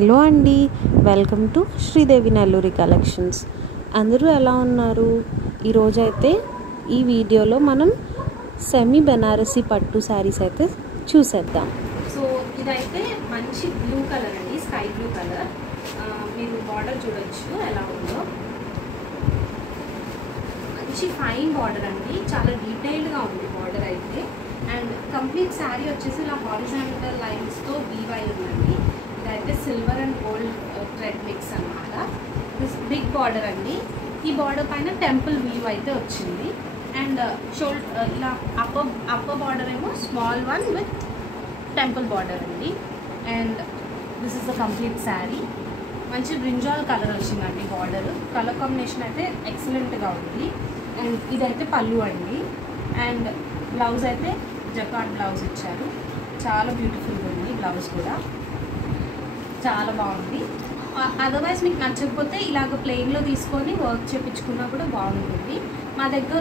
Hello అండి, welcome to Sridevi Nelluri collections. అందరూ ఎలా ఉన్నారు? ఈరోజైతే ఈ వీడియోలో మనం సెమీ బెనారసీ పట్టు శారీస్ అయితే చూసేద్దాం. సో ఇదైతే మంచి బ్లూ కలర్ అండి, స్కై బ్లూ కలర్. మీరు బార్డర్ చూడొచ్చు ఎలా ఉందో. మంచి ఫైన్ బార్డర్ అండి, చాలా డీటెయిల్డ్గా ఉంది బార్డర్ అయితే. అండ్ కంప్లీట్ శారీ వచ్చేసి ఇలా హారిజాంటల్ లైన్స్తో వీవ్ అయి ఉందండి. ఇదైతే silver and gold thread mix అనమాట. బిగ్ బార్డర్ అండి. ఈ బార్డర్ పైన టెంపుల్ వీవ్ అయితే వచ్చింది. అండ్ ఇలా అప్పర్ బార్డర్ ఏమో small one with temple border అండి. And this is the complete sari. మంచి బ్రింజాల్ కలర్ వచ్చిందండి బార్డర్. కలర్ కాంబినేషన్ అయితే ఎక్సలెంట్గా ఉంది. అండ్ ఇదైతే పళ్ళు అండి. అండ్ బ్లౌజ్ అయితే జకార్డ్ బ్లౌజ్ ఇచ్చారు. చాలా బ్యూటిఫుల్గా ఉంది బ్లౌజ్ కూడా, చాలా బాగుంది. అదర్వైజ్ మీకు నచ్చకపోతే ఇలాగ ప్లెయిన్లో తీసుకొని వర్క్ చేయించుకున్నా కూడా బాగుంటుంది. మా దగ్గర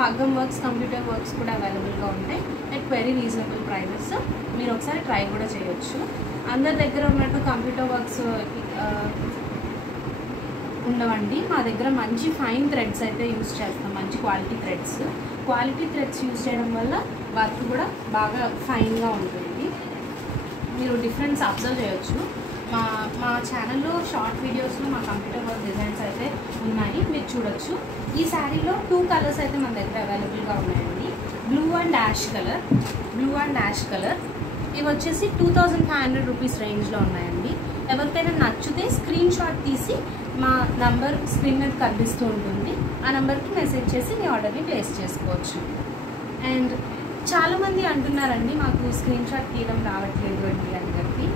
మగ్గం వర్క్స్, కంప్యూటర్ వర్క్స్ కూడా అవైలబుల్గా ఉంటాయి అట్ వెరీ రీజనబుల్ ప్రైజెస్. మీరు ఒకసారి ట్రై కూడా చేయొచ్చు. అందరి దగ్గర ఉన్నట్టు కంప్యూటర్ వర్క్స్ ఉండవండి. మా దగ్గర మంచి ఫైన్ థ్రెడ్స్ అయితే యూజ్ చేస్తాం, మంచి క్వాలిటీ థ్రెడ్స్ యూజ్ చేయడం వల్ల వర్క్ కూడా బాగా ఫైన్గా ఉంటుంది. మీరు డిఫరెన్స్ అబ్జర్వ్ చేయొచ్చు. మా ఛానల్లో షార్ట్ వీడియోస్లో మా కంప్యూటర్ వర్క్ డిజైన్స్ అయితే ఉన్నాయి, మీరు చూడొచ్చు. ఈ శారీలో 2 కలర్స్ అయితే మన దగ్గర అవైలబుల్గా ఉన్నాయండి. Blue and ash colour. ఇవి వచ్చేసి 2500 రూపీస్ రేంజ్లో ఉన్నాయండి. ఎవరికైనా నచ్చితే స్క్రీన్ షాట్ తీసి మా నంబర్ స్క్రీన్ మీద కనిపిస్తూ ఉంటుంది, ఆ నెంబర్కి మెసేజ్ చేసి మీ ఆర్డర్ని ప్లేస్ చేసుకోవచ్చు. అండ్ చాలామంది అంటున్నారండి మాకు స్క్రీన్ షాట్ తీయడం రావట్లేదు అండి అని చెప్పి.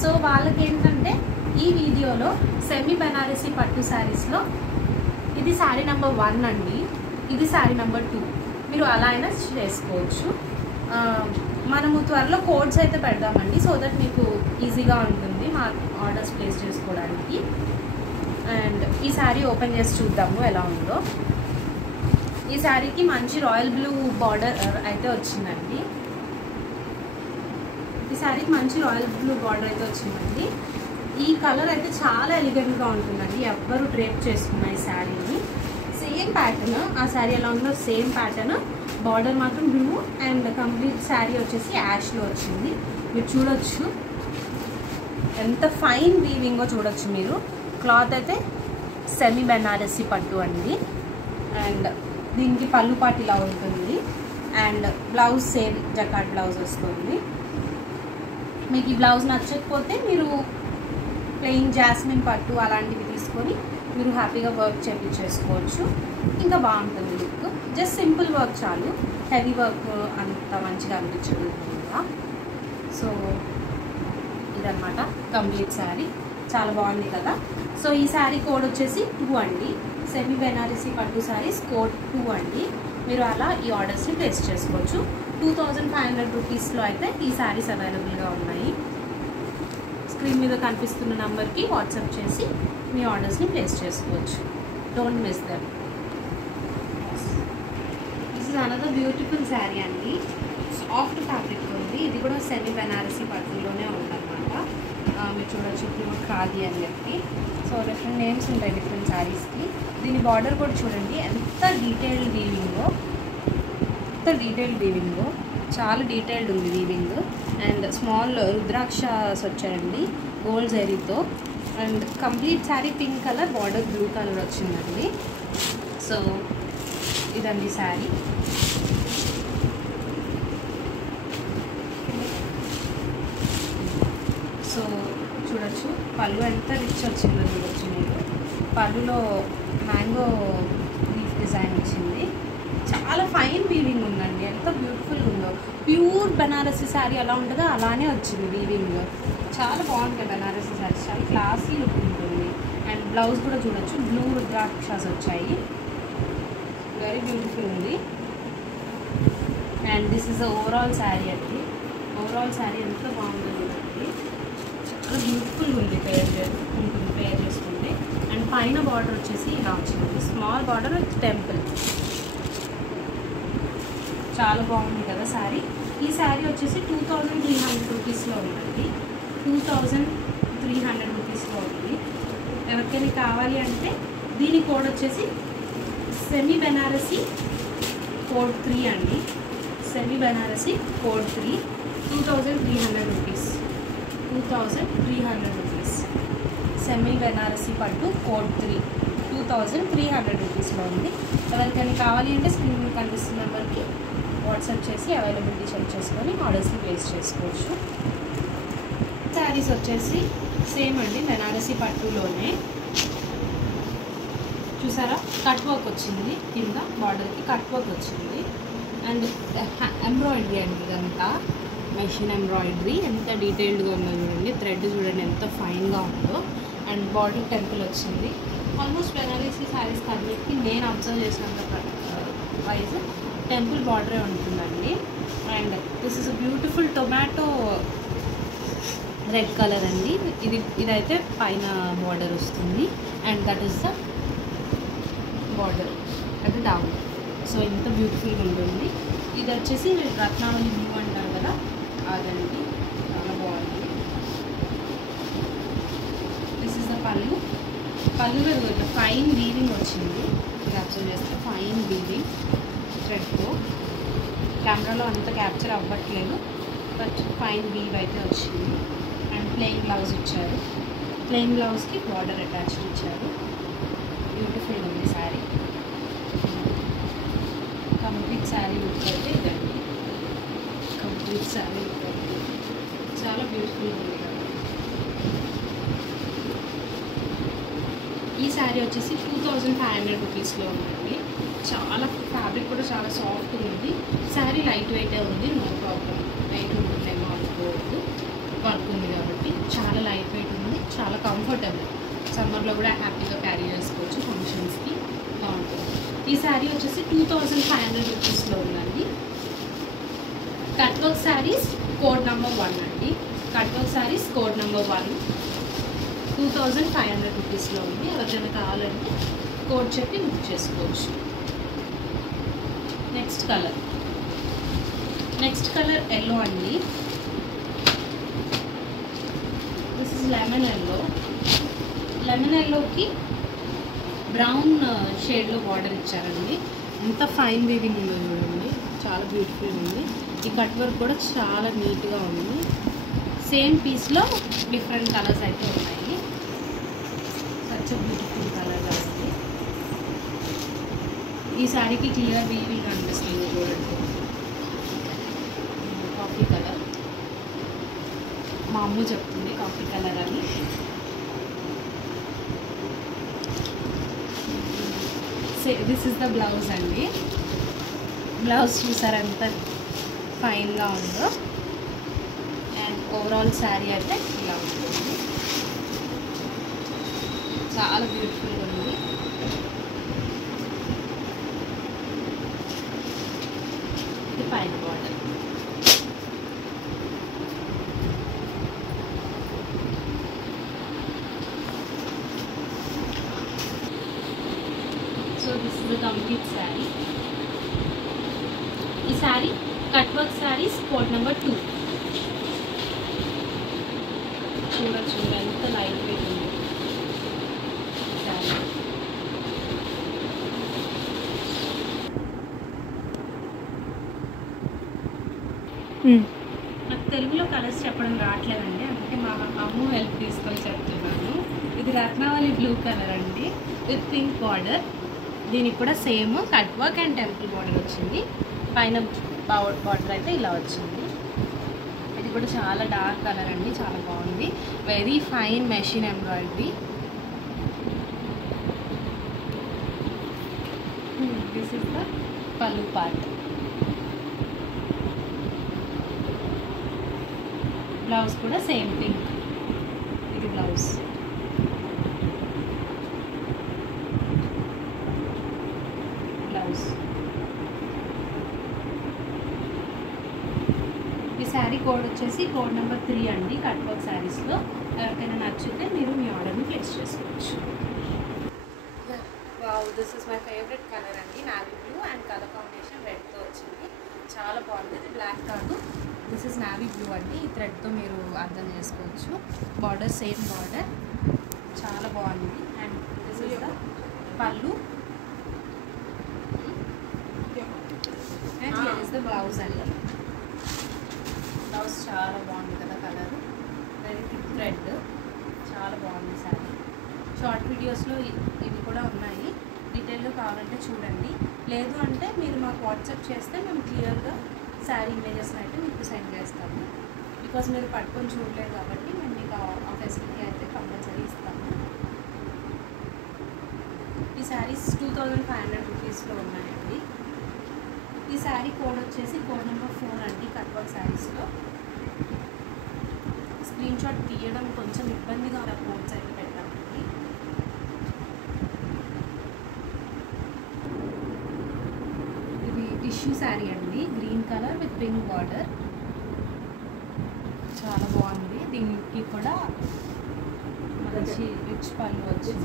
సో వాళ్ళకి ఏంటంటే ఈ వీడియోలో సెమీ బెనారసీ పట్టు శారీస్లో ఇది శారీ నెంబర్ 1 అండి, ఇది శారీ నెంబర్ 2. మీరు అలా అయినా చేసుకోవచ్చు. మనము త్వరలో కోడ్స్ అయితే పెడదామండి, సో దట్ మీకు ఈజీగా ఉంటుంది మా ఆర్డర్స్ ప్లేస్ చేసుకోవడానికి. అండ్ ఈ శారీ ఓపెన్ చేసి చూద్దాము ఎలా ఉందో. ఈ శారీకి మంచి రాయల్ బ్లూ బార్డర్ అయితే వచ్చిందండి. ఈ శారీకి మంచి రాయల్ బ్లూ బార్డర్ అయితే వచ్చిందండి. ఈ కలర్ అయితే చాలా ఎలిగెంట్గా ఉంటుందండి. ఎవ్వరు డ్రేప్ చేసుకున్న ఈ శారీని సేమ్ ప్యాటర్న్, ఆ శారీ ఎలా ఉందో సేమ్ ప్యాటర్న్. బార్డర్ మాత్రం బ్లూ అండ్ కంప్లీట్ శారీ వచ్చేసి యాష్లో వచ్చింది. మీరు చూడొచ్చు ఎంత ఫైన్ వీవింగో చూడొచ్చు మీరు. క్లాత్ అయితే సెమీ బెనారసీ పట్టు అండి. అండ్ దీనికి పళ్ళు పాటు ఇలా ఉంటుంది. And blouse same jacquard blouse వస్తుంది. మీకు ఈ బ్లౌజ్ నచ్చకపోతే మీరు ప్లెయిన్ జాస్మిన్ పట్టు అలాంటివి తీసుకొని మీరు హ్యాపీగా వర్క్ చేయించేసుకోవచ్చు, ఇంకా బాగుంటుంది లుక్. జస్ట్ సింపుల్ వర్క్ చాలు, హెవీ వర్క్ అంత మంచిగా అనిపించదు కూడా. సో ఇదన్నమాట కంప్లీట్ శారీ, చాలా బాగుంది కదా. సో ఈ శారీ కోడ్ వచ్చేసి 2 అండి. సెమీ బెనారసీ పట్టు శారీస్ కోడ్ 2 అండి. మీరు అలా ఈ ఆర్డర్స్ని ప్లేస్ చేసుకోవచ్చు. 2500 రూపీస్లో అయితే ఈ శారీస్ అవైలబుల్గా ఉన్నాయి. స్క్రీన్ మీద కనిపిస్తున్న నెంబర్కి వాట్సాప్ చేసి మీ ఆర్డర్స్ని ప్లేస్ చేసుకోవచ్చు. Don't miss them. This is another beautiful sari అండి. సాఫ్ట్ ఫ్యాబ్రిక్ ఉంది. ఇది కూడా సెమీ బెనారసీ పట్టులోనే ఉందన్నమాట. మీరు చూడొచ్చు ప్యూర్ ఖాదీ అని చెప్పి. సో డిఫరెంట్ నేమ్స్ ఉంటాయి డిఫరెంట్ శారీస్కి. దీని బార్డర్ కూడా చూడండి ఎంత డీటెయిల్డ్ వీవింగో, చాలా డీటెయిల్డ్ ఉంది వీవింగ్. అండ్ స్మాల్ రుద్రాక్షస్ వచ్చాయండి గోల్డ్ జరీతో. And complete sari pink colour, border blue colour వచ్చిందండి. సో ఇదండి శారీ. సో చూడొచ్చు పళ్ళు ఎంత రిచ్ వచ్చిందో చూడొచ్చు మీరు. పళ్ళులో మ్యాంగో లీఫ్ డిజైన్ వచ్చింది. చాలా ఫైన్ వీవింగ్ ఉందండి, ఎంత బ్యూటిఫుల్గా ఉందో. ప్యూర్ బెనారసీ శారీ ఎలా ఉంటుందో అలానే వచ్చింది వీవింగ్. చాలా బాగుంటాయి బెనారసీ శారీస్, చాలా క్లాసీ లుక్ ఉంటుంది. అండ్ బ్లౌజ్ కూడా చూడొచ్చు బ్లూ రుద్రాక్షస్ వచ్చాయి, వెరీ బ్యూటిఫుల్ ఉంది. And this is overall sari అండి. ఓవరాల్ శారీ ఎంత బాగుంటుంది చూడండి, చాలా బ్యూటిఫుల్గా ఉంది పేర్ చేసుకుంటే. అండ్ పైన బార్డర్ వచ్చేసి ఇలా వచ్చింది, స్మాల్ బార్డర్ విత్ టెంపుల్. చాలా బాగుంది కదా శారీ. ఈ శారీ వచ్చేసి 2300 రూపీస్లో ఉందండి. 2300 రూపీస్లో ఉంది. ఎవరికైనా కావాలి అంటే దీని కోడ్ వచ్చేసి సెమీ బెనారసీ కోడ్ 3 అండి. Semi Banarasi code 3 2300 rupees. 2300 rupees semi Banarasi పట్టు కోడ్ 3 2300 రూపీస్లో ఉంది. ఎవరికైనా కావాలి అంటే స్క్రీన్ మీద కనిపిస్తున్న నెంబర్కి వాట్సాప్ చేసి అవైలబిలిటీ చెక్ చేసుకొని ఆర్డర్స్ని ప్లేస్ చేసుకోవచ్చు. శారీస్ వచ్చేసి సేమ్ అండి, బెనారసీ పట్టులోనే చూసారా కట్ వర్క్ వచ్చింది, కింద బార్డర్కి కట్ వర్క్ వచ్చింది. అండ్ ఎంబ్రాయిడరీ అండి, ఇదంతా మెషిన్ ఎంబ్రాయిడరీ. ఎంత డీటెయిల్డ్గా ఉందో చూడండి, థ్రెడ్ చూడండి ఎంత ఫైన్గా ఉందో. అండ్ బార్డర్ టెంపుల్ వచ్చింది. ఆల్మోస్ట్ బెనారసీ శారీస్ అన్నిటికీ నేను అబ్జర్వ్ చేసినంత వైజ్ టెంపుల్ బార్డరే ఉంటుందండి. And this is a beautiful tomato red colour అండి. ఇదైతే పైన బార్డర్ వస్తుంది and that is the border అది డౌన్. సో ఇంత బ్యూటిఫుల్గా ఉంటుంది. ఇది వచ్చేసి రత్నావళి బ్లూ అంటారు కదా, అదండి చాలా బాగుంది. దిస్ ఇస్ ద పళ్ళు. పళ్ళు మీద ఫైన్ వీవింగ్ వచ్చింది, ఇది అబ్జర్వ్ చేస్తే ఫైన్ వీవింగ్ థ్రెడ్తో. కెమెరాలో అంత క్యాప్చర్ అవ్వట్లేదు, బట్ ఫైన్ వీవ్ అయితే వచ్చింది. అండ్ ప్లెయిన్ బ్లౌజ్ ఇచ్చారు, ప్లెయిన్ బ్లౌజ్కి బార్డర్ అటాచ్డ్ ఇచ్చారు. బ్యూటిఫుల్ ఉంది శారీ. కంప్లీట్ శారీ లుక్ అయితే ఇదండి, కంప్లీట్ శారీ లుక్ అయితే చాలా బ్యూటిఫుల్గా ఉంది కదా. ఈ శారీ వచ్చేసి 2500 రూపీస్లో ఉందండి. చాలా ఫ్యాబ్రిక్ కూడా చాలా సాఫ్ట్ ఉంది. శారీ లైట్ వెయిటే ఉంది, నో ప్రాబ్లం. వెయిట్ ఉంటుందేమో అనుకోవద్దు, వర్క్ ఉంది కాబట్టి. చాలా లైట్ వెయిట్ ఉంది, చాలా కంఫర్టబుల్. సమ్మర్లో కూడా హ్యాపీగా క్యారీ చేసుకోవచ్చు, ఫంక్షన్స్కి బాగుంటుంది. ఈ శారీ వచ్చేసి 2500 రూపీస్లో ఉందండి. Cut work saris code number 1 అండి. Cut work saris code number 1 2500 రూపీస్లో ఉంది. ఎవరికైనా కావాలంటే కోడ్ చెప్పి బుక్ చేసుకోవచ్చు. నెక్స్ట్ కలర్ ఎల్లో అండి. This is lemon yellow. Lemon ఎల్లోకి బ్రౌన్ షేడ్లో బార్డర్ ఇచ్చారండి. ఎంత ఫైన్ వీవింగ్ ఉందో చూడండి, చాలా బ్యూటిఫుల్ ఉంది. ఈ కట్ వర్క్ కూడా చాలా నీట్గా ఉంది. సేమ్ పీస్లో డిఫరెంట్ కలర్స్ అయితే ఉన్నాయి. సచ్ బ్యూటిఫుల్ కలర్ ఉంది. ఈ శారీకి క్లియర్ వీవింగ్ అనిపిస్తుంది చూడండి. కాఫీ కలర్, మా అమ్మ చెప్తుంది కాఫీ కలర్ అని. దిస్ ఇస్ ద బ్లౌజ్ అండి. బ్లౌజ్ చూసారు ఎంత ఫైన్గా ఉందో. అండ్ ఓవరాల్ శారీ అయితే ఇలా ఉంటుంది, చాలా బ్యూటిఫుల్గా ఉంది. ఇది పైన border. So this is the complete sari. ఈ sari cut work saris code number 2. చూడొచ్చు ఎంత లైట్ వెయిట్ ఉంది శారీ. నాకు తెలుగులో కలర్స్ చెప్పడం రావట్లేదండి, అందుకే మా అమ్మ హెల్ప్ తీసుకొని చెప్తున్నాను. ఇది రత్నావళి బ్లూ కలర్ అండి విత్ పింక్ బార్డర్. దీనికి కూడా same cut work and temple border వచ్చింది. పైన బార్డర్ అయితే ఇలా వచ్చింది. ఇది కూడా చాలా డార్క్ కలర్ అండి, చాలా బాగుంది. Very fine machine embroidery. This is the పళ్ళు పార్ట్. బ్లౌజ్ కూడా సేమ్ పింక్. ఇది బ్లౌజ్. ఈ శారీ కోడ్ వచ్చేసి కోడ్ నెంబర్ 3 అండి. కట్ వర్క్ శారీస్లో ఎవరికైనా నచ్చితే మీరు మీ ఆర్డర్ని ప్లేస్ చేసుకోవచ్చు. Wow, this is my favourite colour అండి. Navy blue and colour combination రెడ్తో వచ్చింది, చాలా బాగుంది. ఇది బ్లాక్ కాదు, దిస్ ఇస్ నావీ బ్లూ అండి. ఈ థ్రెడ్తో మీరు అర్థం చేసుకోవచ్చు. బార్డర్ సేమ్ బార్డర్, చాలా బాగుంది. అండ్ దిస్ ఇస్ ద పళ్ళు and here is the blouse అండి. బ్లౌజ్ చాలా బాగుంది కదా, కలర్ వెరీ థిక్ థ్రెడ్, చాలా బాగుంది శారీ. షార్ట్ వీడియోస్లో ఇవి కూడా ఉన్నాయి, డీటెయిల్గా కావాలంటే చూడండి. లేదు అంటే మీరు మాకు వాట్సాప్ చేస్తే మేము క్లియర్గా శారీ ఇమేజెస్ని అయితే మీకు సెండ్ చేస్తాము. బికాజ్ మీరు పట్టుకొని చూడలేదు కాబట్టి మేము మీకు ఆ ఫెసిలిటీ అయితే కంపల్సరీ ఇస్తాము. ఈ శారీస్ 2500 రూపీస్లో ఉన్నాయండి. ఈ శారీ కోడ్ వచ్చేసి కోడ్ నెంబర్ 4 అండి. కట్ వర్క్ శారీస్లో స్క్రీన్ షాట్ తీయడం కొంచెం ఇబ్బందిగా ఉన్న కోడ్స్ అయితే పెట్టామండి. ఇది టిష్యూ శారీ అండి, green colour with pink border, చాలా బాగుంది. దీనికి కూడా మంచి రిచ్ పళ్ళు వచ్చింది.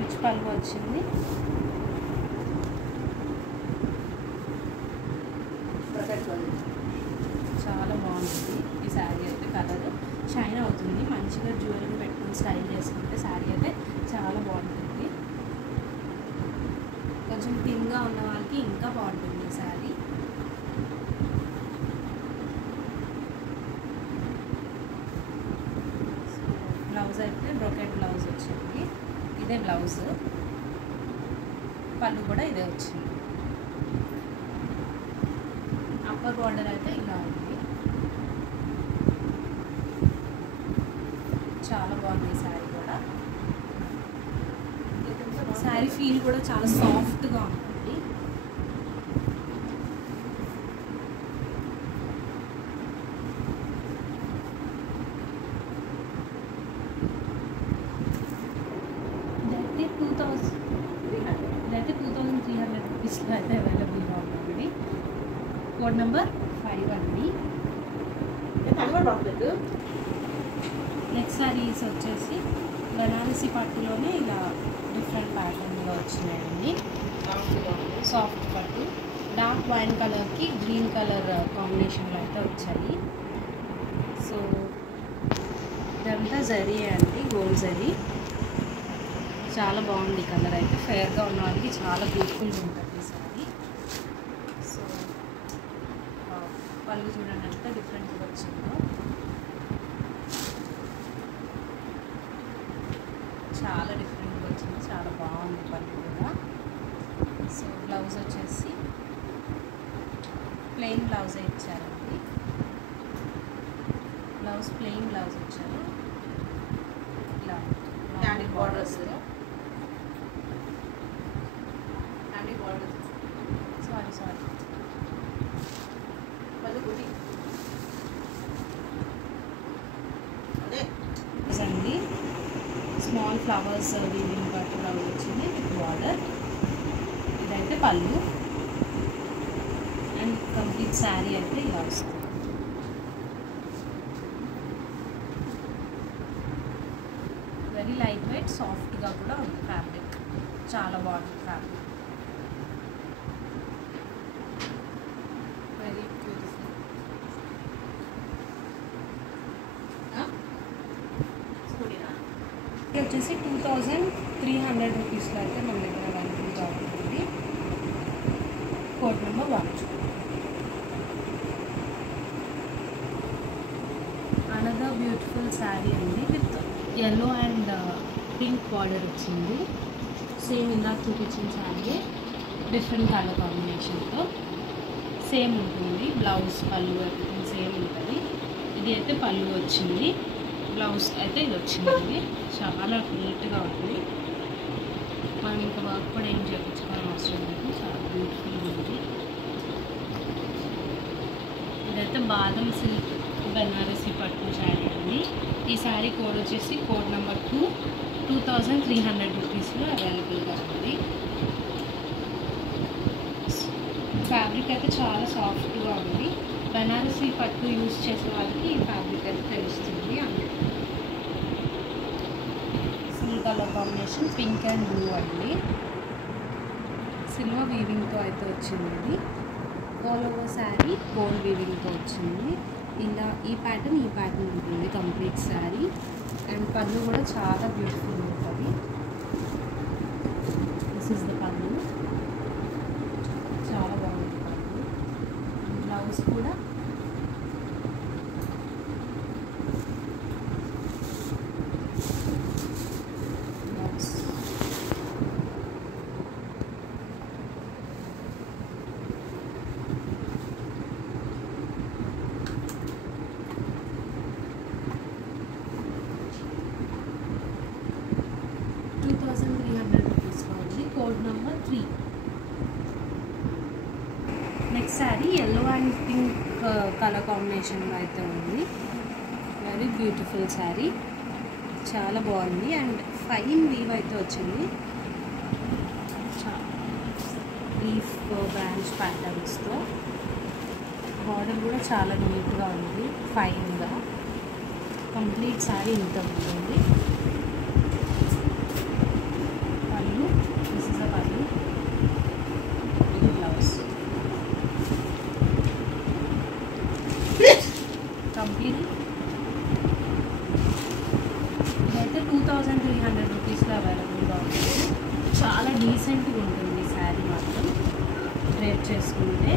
రిచ్ పళ్ళు వచ్చింది. చాలా బాగుంటుంది ఈ శారీ అయితే. కలర్ షైన్ అవుతుంది, మంచిగా జ్యువెలరీ పెట్టుకుని స్టైల్ చేసుకుంటే శారీ అయితే చాలా బాగుంటుంది. కొంచెం థిన్గా ఉన్న వాళ్ళకి ఇంకా బాగుంటుంది ఈ శారీ. బ్లౌజ్ అయితే బ్రోకెట్ బ్లౌజ్ వచ్చింది, ఇదే బ్లౌజ్. పళ్ళు కూడా ఇదే వచ్చింది. అప్పర్ బార్డర్ అయితే ఇలా ఉంది, చాలా బాగుంది శారీ కూడా. శారీ ఫీల్ కూడా చాలా సాఫ్ట్గా ఉంటుంది. ఇదైతే 2300 రూపీస్లో అయితే అవైలబుల్గా ఉంటుంది. కోడ్ నెంబర్ 5 అండి. నెక్స్ట్ శారీస్ వచ్చేసి బనారసి పట్టులోనే ఇలా డిఫరెంట్ ప్యాటర్న్లో వచ్చినాయండి. సాఫ్ట్ పట్టు, డార్క్ వైన్ కలర్కి గ్రీన్ కలర్ కాంబినేషన్లో అయితే వచ్చాయి. సో ఇదంతా జరీ అండి, గోల్డ్ జరీ. చాలా బాగుంది కలర్ అయితే. ఫేర్గా ఉన్న వాళ్ళకి చాలా బ్యూటిఫుల్గా ఉంటుంది సారీ. సో పళ్ళు చూడండి ఎంత డిఫరెంట్గా వచ్చిందో, చాలా డిఫరెంట్గా వచ్చింది, చాలా బాగుంది పళ్ళు కూడా. సో బ్లౌజ్ వచ్చేసి ప్లెయిన్ బ్లౌజే ఇచ్చారండి. బ్లౌజ్ ప్లెయిన్ బ్లౌజ్ ఇచ్చారు, ఇలా బార్డర్స్లో. సారీ అండి. స్మాల్ ఫ్లవర్స్ వీవింగ్ పట్టు బ్లౌజ్ వచ్చింది విత్ బార్డర్. ఇదైతే పళ్ళు అండ్ కంప్లీట్ శారీ అయితే ఇలా వస్తుంది. వెరీ లైట్ వెయిట్, సాఫ్ట్గా కూడా ఉంది ఫ్యాబ్రిక్, చాలా బాగుంది ఫ్యాబ్రిక్. Very beautiful. ఇది వచ్చేసి 2300 రూపీస్లో అయితే మన దగ్గర అవైలబుల్గా ఉంటుంది. Code number 1. Another beautiful sari అండి with yellow and pink border వచ్చింది. సేమ్ ఇందాక చూపించిన శారీ, డిఫరెంట్ కలర్ కాంబినేషన్తో సేమ్ ఉంటుంది. బ్లౌజ్ పళ్ళు ఎవ్రీథింగ్ సేమ్ ఉంటుంది. ఇది అయితే పళ్ళు వచ్చింది, బ్లౌజ్ అయితే ఇది వచ్చింది. చాలా నీట్గా ఉంది. మనం ఇంకా వర్క్ కూడా ఏం చేయించుకోవడం అవసరం లేదు, చాలా బ్యూటిఫుల్గా ఉంది. ఇదైతే బాదం సిల్క్ బనారసి పట్టు శారీ అండి. ఈ శారీ కోడ్ వచ్చేసి కోడ్ నెంబర్ 2, 2300 రూపీస్లో అవైలబుల్గా ఉంది. ఫ్యాబ్రిక్ అయితే చాలా సాఫ్ట్గా ఉంది. బనారసి పట్టు యూజ్ చేసే వాళ్ళకి ఈ ఫ్యాబ్రిక్ అయితే తెలుస్తుంది. Full colour combination pink and blue అండి. సిల్వర్ వీవింగ్తో అయితే వచ్చింది ఇది. ఆల్ ఓవర్ శారీ గోల్డ్ వీవింగ్తో వచ్చింది. ఇలా ఈ ప్యాటర్న్ ఉంటుంది కంప్లీట్ శారీ. అండ్ పళ్ళు కూడా చాలా బ్యూటిఫుల్ ఉంటుంది. దిస్ ఇస్ ద పళ్ళు, చాలా బాగుంది పళ్ళు. బ్లౌజ్ కూడా బ్లౌజ్ 2300 రూపీస్లో ఉంది. Code number 3. Next sari yellow and pink colour కాంబినేషన్లో అయితే ఉంది. వెరీ బ్యూటిఫుల్ శారీ, చాలా బాగుంది. అండ్ ఫైన్ వీవ్ అయితే వచ్చింది. లీఫ్ బ్రాంచ్ ప్యాటర్న్స్తో బార్డర్ కూడా చాలా నీట్గా ఉంది, ఫైన్గా. కంప్లీట్ శారీ ఇంత ఉంటుంది. పళ్ళు, దిస్ ఇస్ ద పళ్ళు, ఇది బ్లౌజ్. కంప్లీట్ ఇదైతే 2300 రూపీస్లో అవైలబుల్గా ఉంటుంది. చాలా డీసెంట్గా ఉంటుంది శారీ మాత్రం. డ్రేప్ చేసుకుంటే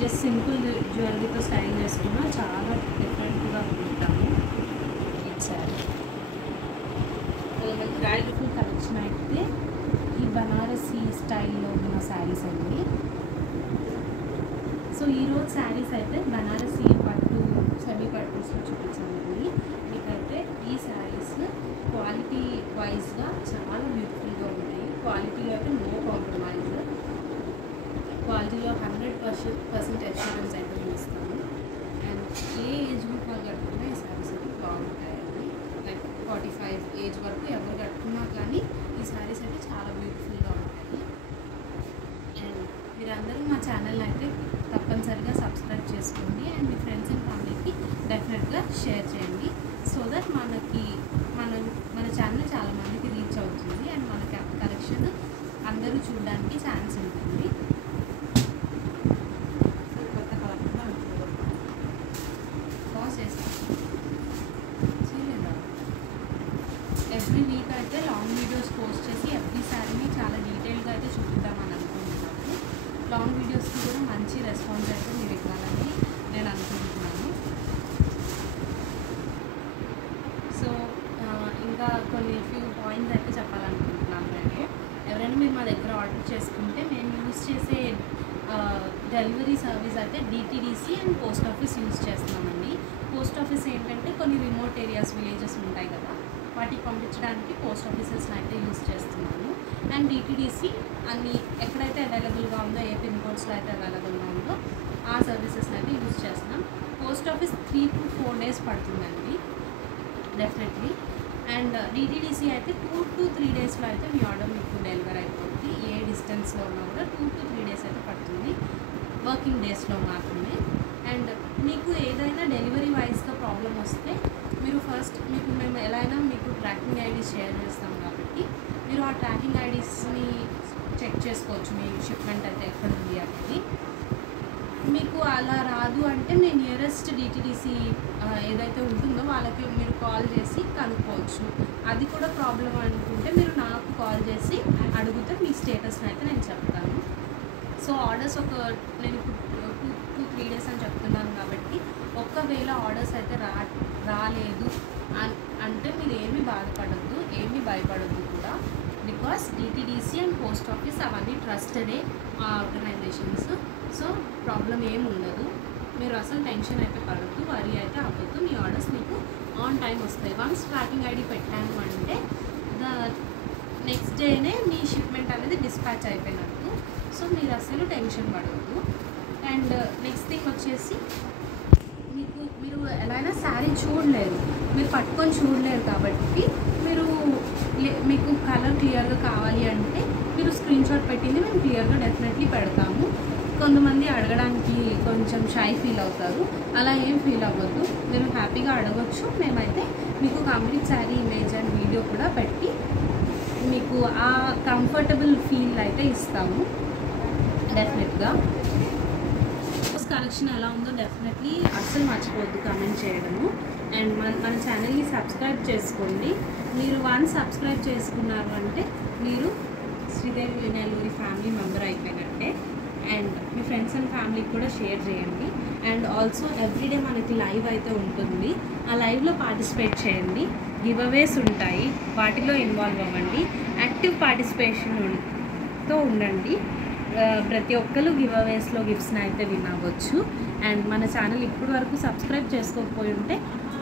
జస్ట్ సింపుల్ జ్యువెలరీతో స్టైల్ చేసుకున్నా చాలా డిఫరెంట్గా ఉంటాము. ఈ శారీ బ్యూటిఫుల్ కలెక్షన్ అయితే ఈ బనారసీ స్టైల్లో ఉన్న శారీస్ అండి. సో ఈరోజు శారీస్ అయితే బనారసీ పట్టు, సెమీ పట్టుస్లో చూపించానండి. మీకైతే ఈ శారీస్ క్వాలిటీ వైజ్గా చాలా బ్యూటిఫుల్గా ఉంటాయి. క్వాలిటీలో అయితే నో కాంప్రమైజ్. క్వాలిటీలో 100% అష్యూరెన్స్ అయితే ఇస్తాము. అండ్ ఏ ఏజ్ గ్రూప్ వాళ్ళు కట్టుకున్నా ఈ శారీస్ అయితే బాగుంటాయండి. లైక్ 45 ఏజ్ వరకు ఎవరు కట్టుకున్నా కానీ ఈ శారీస్ అయితే చాలా బ్యూటిఫుల్గా ఉంటాయి. అండ్ మీరందరూ మా ఛానల్ని అయితే తప్పనిసరిగా సబ్స్క్రైబ్ చేసుకోండి. అండ్ మీ ఫ్రెండ్స్ అండ్ ఫ్యామిలీకి డెఫినెట్గా షేర్ చేయండి. సో దట్ మన ఛానల్ చాలా మందికి రీచ్ అవుతుంది. అండ్ మన కలెక్షన్ అందరూ చూడడానికి ఛాన్స్ ఉంటుంది. కొత్త కలెక్షన్ పాజ్ చేస్తాం చేయలేదా? ఎవ్రీ వీక్ అయితే లాంగ్ వీడియోస్ పోస్ట్ చేసి ఎవ్రీ శారీని చాలా డీటెయిల్గా అయితే చూపిద్దామని అనుకుంటున్నాను. లాంగ్ వీడియోస్కి కూడా మంచి రెస్పాన్స్ అయితే మీరు ఇవ్వాలని నేను అనుకుంటున్నాను. సో ఇంకా కొన్ని ఫ్యూ పాయింట్స్ అయితే చెప్పాలనుకుంటున్నాను. నేను ఎవరైనా మీరు మా దగ్గర ఆర్డర్ చేసుకుంటే మేము యూజ్ చేసే డెలివరీ సర్వీస్ అయితే DTDC and post office use చేస్తున్నామండి. పోస్ట్ ఆఫీస్ ఏంటంటే కొన్ని రిమోట్ ఏరియాస్, విలేజెస్ ఉంటాయి కదా, వాటికి పంపించడానికి పోస్ట్ ఆఫీసెస్ని అయితే యూజ్ చేస్తున్నాను. అండ్ డిటీడీసీ అన్ని ఎక్కడైతే అవైలబుల్గా ఉందో, ఏ పిన్ కోడ్స్లో అయితే అవైలబుల్గా ఉందో ఆ సర్వీసెస్ని అయితే యూజ్ చేస్తున్నాం. పోస్ట్ ఆఫీస్ 3 to 4 days పడుతుందండి డెఫినెట్లీ. అండ్ డిటీడీసీ అయితే 2 to 3 daysలో అయితే మీ ఆర్డర్ మీకు డెలివర్ అయిపోతుంది. ఏ డిస్టెన్స్లో ఉన్నా కూడా 2 to 3 days అయితే పడుతుంది, వర్కింగ్ డేస్లో మాత్రమే. అండ్ మీకు ఏదైనా డెలివరీ వైజ్గా ప్రాబ్లం వస్తే మీరు ఫస్ట్ మేము ఎలా అయినా మీకు ట్రాకింగ్ ఐడీస్ షేర్ చేస్తాం కాబట్టి మీరు ఆ ట్రాకింగ్ ఐడీస్ని చెక్ చేసుకోవచ్చు. మీ షిప్మెంట్ అయితే ఎక్కడ ఉంది అనేది. మీకు అలా రాదు అంటే మీ నియరెస్ట్ డిటీడీసీ ఏదైతే ఉంటుందో వాళ్ళకి మీరు కాల్ చేసి కనుక్కోవచ్చు. అది కూడా ప్రాబ్లం అనుకుంటే మీరు నాకు కాల్ చేసి అడిగితే మీ స్టేటస్ని అయితే నేను చెప్తాను. సో ఆర్డర్స్ నేను ఇప్పుడు 2 to 3 days అని చెప్తున్నాను కాబట్టి ఒక్కవేళ ఆర్డర్స్ అయితే రాలేదు అంటే మీరు ఏమీ బాధపడద్దు, ఏమీ భయపడద్దు కూడా. Because DTDC and post office అవన్నీ ట్రస్టెడే ఆర్గనైజేషన్స్. సో ప్రాబ్లం ఏమి ఉండదు. మీరు అసలు టెన్షన్ అయితే పడద్దు, వరీ అయితే అవ్వద్దు. మీ ఆర్డర్స్ మీకు ఆన్ టైం వస్తాయి. వన్స్ ట్రాకింగ్ ఐడి పెట్టాను అంటే నెక్స్ట్ డేనే మీ షిప్మెంట్ అనేది డిస్పాచ్ అయిపోయినట్టు. సో మీరు అసలు టెన్షన్ పడవద్దు. అండ్ నెక్స్ట్ థింగ్ వచ్చేసి మీరు ఎలా అయినా శారీ చూడలేరు, మీరు పట్టుకొని చూడలేరు కాబట్టి మీకు కలర్ క్లియర్గా కావాలి అంటే మీరు స్క్రీన్ షాట్ పెట్టింది మేము క్లియర్గా డెఫినెట్లీ పెడతాము. కొంతమంది అడగడానికి కొంచెం షై ఫీల్ అవుతారు, అలా ఏం ఫీల్ అవ్వద్దు. మీరు హ్యాపీగా అడగచ్చు. మేమైతే మీకు complete sari image and video కూడా పెట్టి మీకు ఆ కంఫర్టబుల్ ఫీల్ అయితే ఇస్తాము డెఫినెట్గా. కలెక్షన్ ఎలా ఉందో డెఫినెట్లీ అస్సలు మర్చిపోవద్దు కమెంట్ చేయడము. అండ్ మన ఛానల్ని సబ్స్క్రైబ్ చేసుకోండి. మీరు సబ్స్క్రైబ్ చేసుకున్నారు అంటే మీరు శ్రీదేవి నెల్లూరి ఫ్యామిలీ మెంబర్ అయిపోయినట్టే. అండ్ మీ ఫ్రెండ్స్ అండ్ ఫ్యామిలీకి కూడా షేర్ చేయండి. అండ్ ఆల్సో ఎవ్రీడే మనకి లైవ్ అయితే ఉంటుంది. ఆ లైవ్లో పార్టిసిపేట్ చేయండి. గివ్ అవేస్ ఉంటాయి, వాటిలో ఇన్వాల్వ్ అవ్వండి. యాక్టివ్ పార్టిసిపేషన్తో ఉండండి. ప్రతి ఒక్కరు గివ్ అవేస్లో గిఫ్ట్స్ని అయితే విన్ అవ్వచ్చు. అండ్ మన ఛానల్ ఇప్పటి వరకు సబ్స్క్రైబ్ చేసుకోకపోయి ఉంటే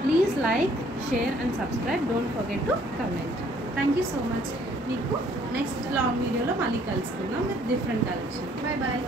please like, share and subscribe. Don't forget to comment. Thank you so much. మీకు నెక్స్ట్ లాంగ్ వీడియోలో మళ్ళీ కలుసుకుందాం with different collection. Bye bye.